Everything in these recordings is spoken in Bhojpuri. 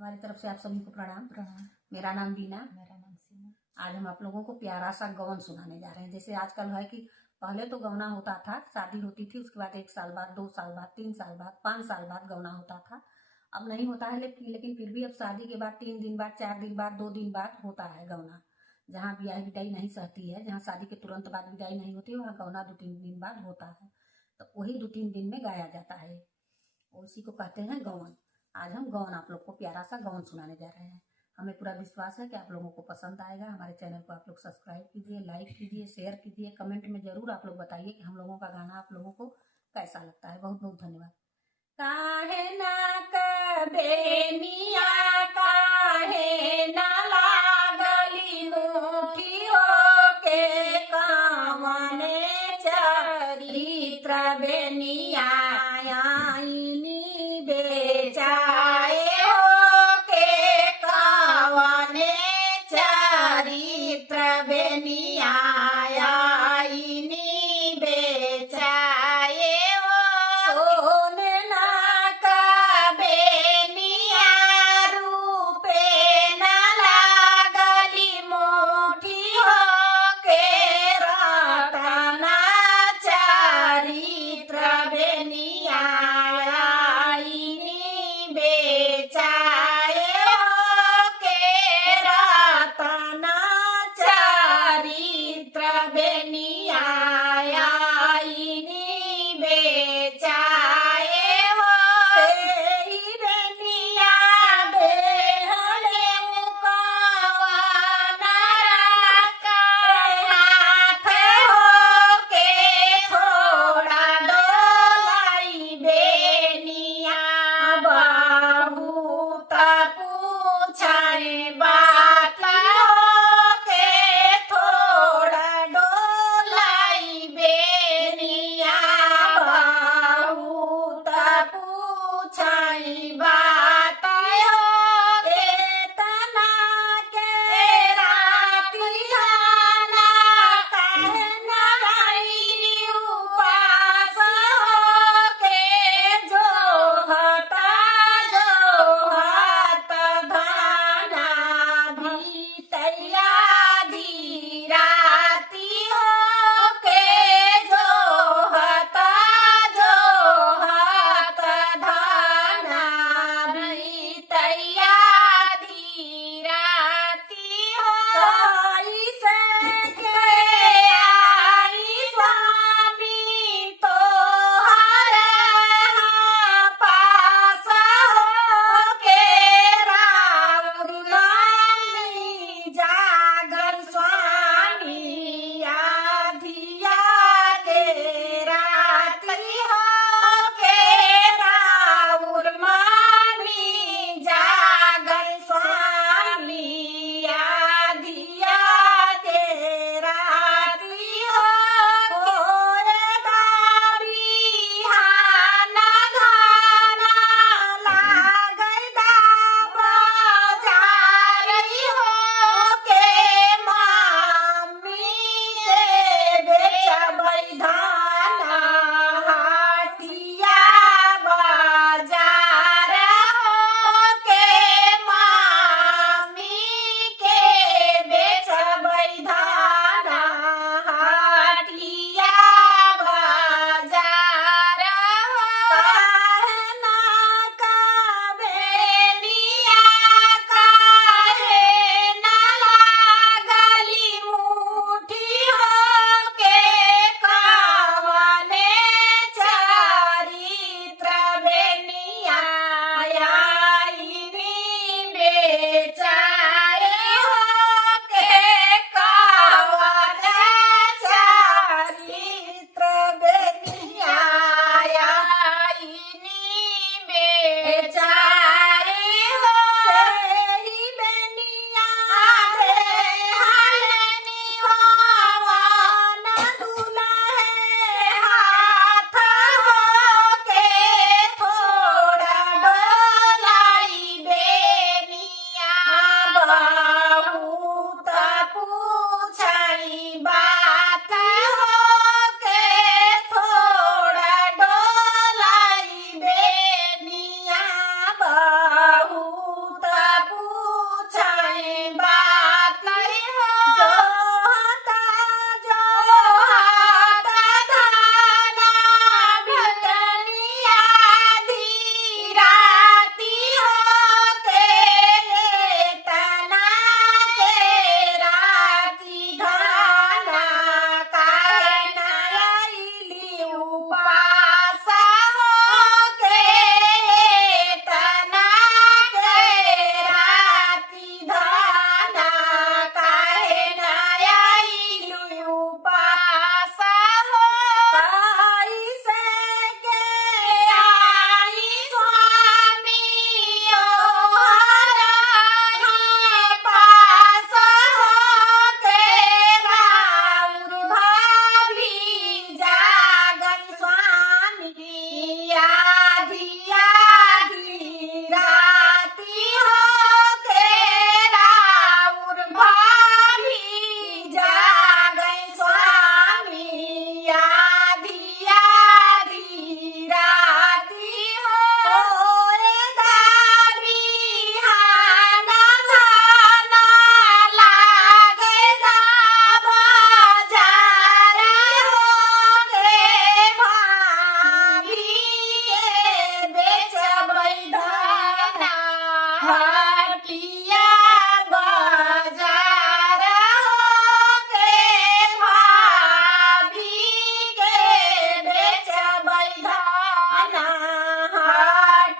हमारी तरफ से आप सभी को प्रणाम। प्रणाम। मेरा नाम बीना। मेरा नाम सीमा। आज हम आप लोगों को प्यारा सा गौन सुनाने जा रहे हैं। जैसे आजकल है कि पहले तो गौना होता था, शादी होती थी, उसके बाद 1 साल बाद, 2 साल बाद, 3 साल बाद, 5 साल बाद गौना होता था। अब नहीं होता है, लेकिन फिर भी अब शादी के बाद 3 दिन बाद, 4 दिन बाद, 2 दिन बाद होता है गौना। जहाँ ब्याह विदाई नहीं सहती है, जहाँ शादी के तुरंत बाद विदाई नहीं होती है, वहाँ गौना 2-3 दिन बाद होता है। तो वही 2-3 दिन में गाया जाता है, उसी को कहते हैं गौन। आज हम गौन आप लोग को प्यारा सा गौन सुनाने जा रहे हैं। हमें पूरा विश्वास है कि आप लोगों को पसंद आएगा। हमारे चैनल को आप लोग सब्सक्राइब कीजिए, लाइक कीजिए, शेयर कीजिए, कमेंट में जरूर आप लोग बताइए कि हम लोगों का गाना आप लोगों को कैसा लगता है। बहुत बहुत धन्यवाद। काहे ना कबेनिया, काहे ना लागली मुखियो के कावने चरित्र बेनिया आईनी बेचाए हो के कावने चरित्र बेनिया आईनी बेचाए हो। सोने ना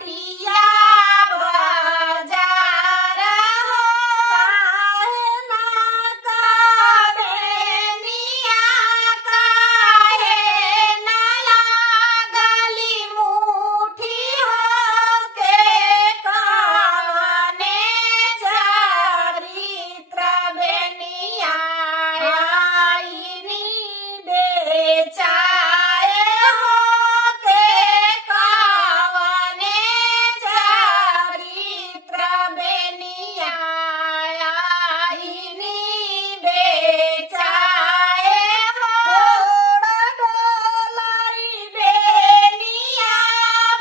हाटिया बाजार हो काहे ना काबेनिया काहे ना लागली मुठी हो के काने चरित्र बेनिया आईनी बेचाए हो के काने चरित्र बेनिया आईनी बेचाए हो डोलाई बेनिया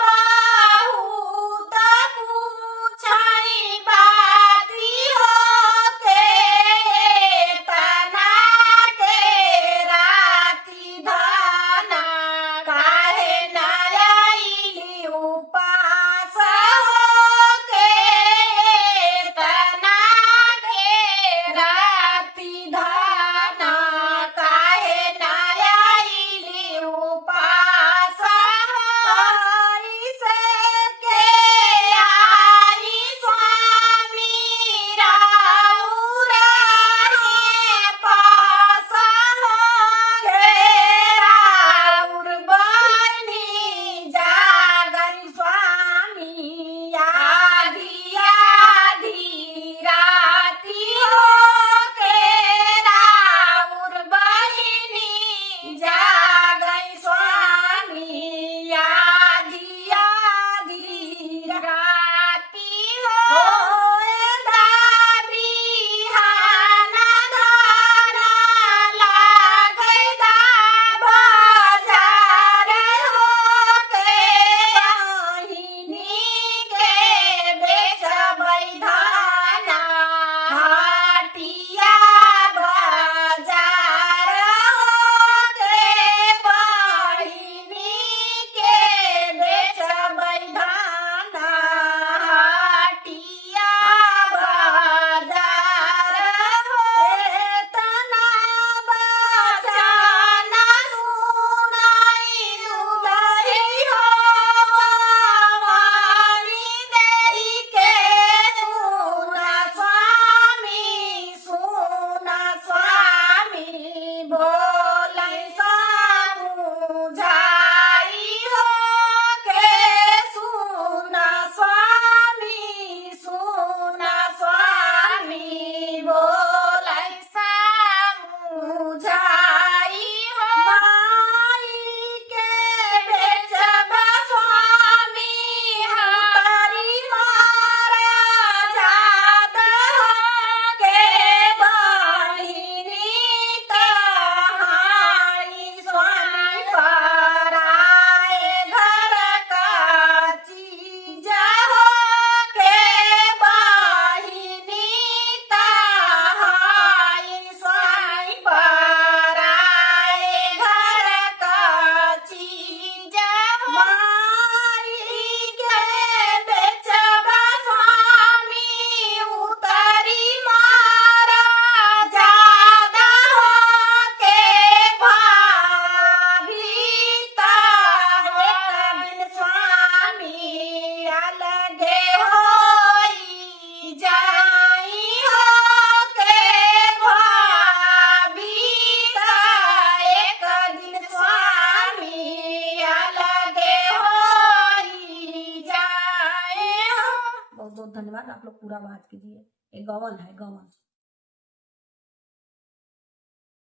बहुत पूछाई बाती हो के तना के राती धाना काहे ना आईली उपास हो के तना के राती धाना काहे ना आईली उपास कैसे के आई स्वामी राउर है पास हो के राउर बनी जागन स्वामी आधी आधी राती हो के राउर बहिनी जागन स्वामी आधी आधी राती हो दाबी हाना धाना लागै दा बाजार हो के बहिनी के बेचबै धाना हाटिया बाजार हो के बहिनी के बेचबै धाना हाटिया बाजार हो तना बचाना सुनाई दुलही हो वाली देरी के सुना स्वामी बोलै समुझाई हो के सुना स्वामी बोलै समुझाई हो माई के बेचब स्वामी हमारी मारा जाद हो के बहिनी कहाई स्वामी पराए घर का चीज हो के बहिनी कहाई स्वामी पराए घर का चीज माई के बेचब स्वामी उतरी मारा जादा हो के भाभीता एक दिन स्वामी अलगे होई जाई हो के भाभीता एक दिन स्वामी अलगे होई जाए हो। बहुत बहुत धन्यवाद। आप लोग पूरा बात कीजिए। ये गवन है, गवन।